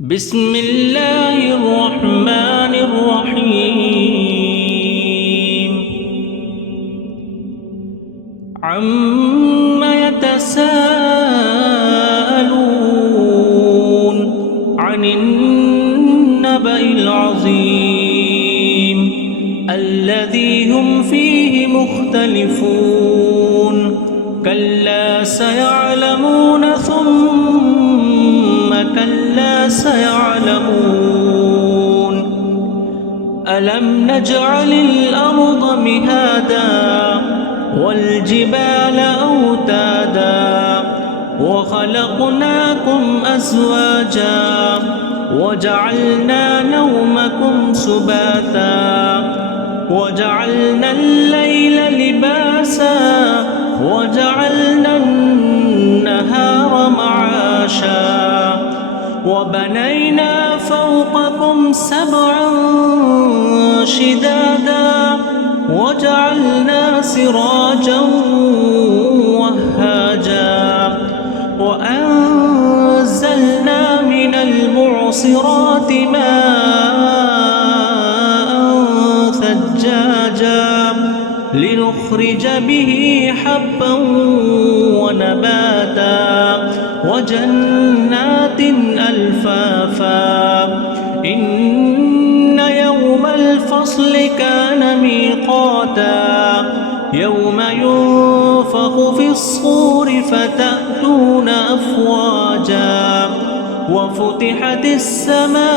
بسم الله الرحمن الرحيم. عم يتساءلون عن النبأ العظيم الذي هم فيه مختلفون. كلا سيعلمون ثم كلا سيعلمون. ألم نجعل الأرض مهادا والجبال أوتادا وخلقناكم أزواجا وجعلنا نومكم سباتا وجعلنا الليل لباسا وجعلنا النهار معاشا وبنينا فوقكم سبعا شدادا وجعلنا سراجا وهاجا وأنزلنا من المعصرات ماء ثجاجا لنخرج به حبا ونباتا وجنات ألفافا. إن يوم الفصل كان ميقاتا يوم ينفخ في الصور فتأتون أفواجا وفتحت السماء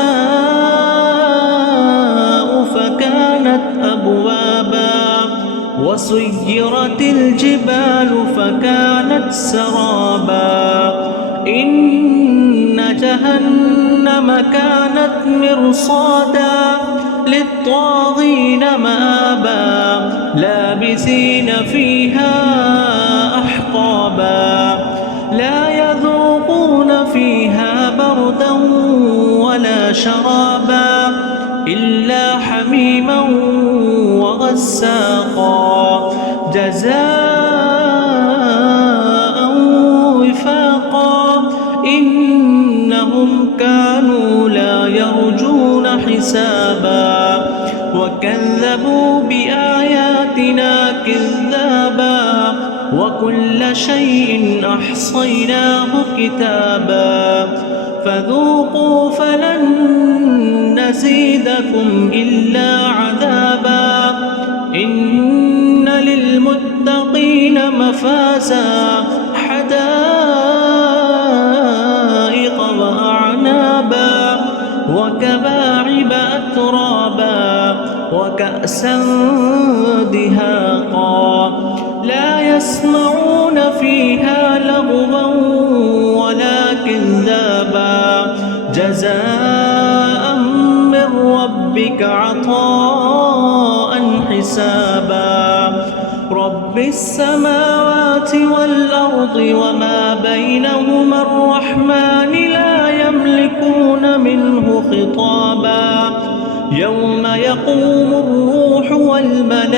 فكانت أبوابا وسيرت الجبال فكانت سرابا. إن جهنم كانت مرصادا للطاغين مآبا لابثين فيها أحقابا لا يذوقون فيها بردا ولا شرابا إلا حميما وغساقا جزاء وفاقا. إنهم كانوا لا يرجون حسابا وكذبوا بآياتنا كذابا وكل شيء أحصيناه كتابا فذوقوا فلن نزيدكم إلا عذابا. إن للمتقين مفازا حدائق وأعنابا وكواعب أترابا وكأسا دهاقا لا يسمعون فيها لغوا ولا كذابا جزاء من ربك عطاء حسابا. رب السماوات والأرض وما بينهما الرحمن لا يملكون منه خطابا. يوم يقوم الروح والملائكة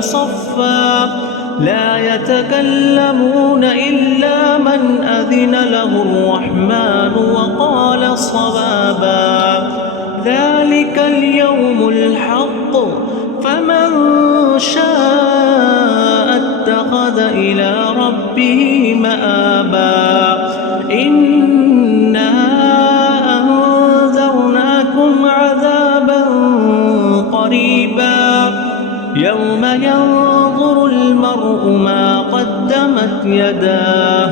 صفا لا يتكلمون إلا من أذن له الرحمن وقال صوابا. ذلك اليوم الحق فمن شاء اتخذ إلى ربه مآبا. إنا أنذرناكم عذابا قريبا يوم ينظر المرء ما قدمت يداه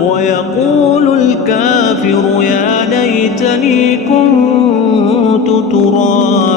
ويقول الكافر يا ليتني كنت ترابا.